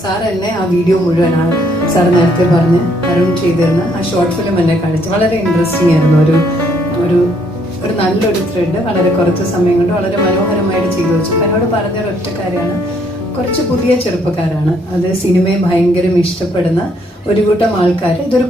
Sir എന്നെ ആ video മുഴുവനാണ് sir നേരത്തെ പറഞ്ഞ് അരുൺ ചെയ്തിരുന്ന ആ ഷോർട്ട് ഫിലിം എന്നെ കാണിച്ചു. വളരെ ഇൻട്രസ്റ്റിംഗ് ആയിരുന്നു. ഒരു നല്ലൊരു ത്രെഡ് വളരെ കുറച്ച് സമയം കൊണ്ട് വളരെ മനോഹരമായിട്ട് ചെയ്തു വെച്ചു. എന്നോട് പറഞ്ഞ ഒറ്റ കാര്യമാണ്, കുറച്ച് പുതിയ ചെറുപ്പക്കാരാണ്, അത് സിനിമയെ ഭയങ്കര ഇഷ്ടപ്പെടുന്ന ഒരു കൂട്ടം ആൾക്കാർ. ഇതൊരു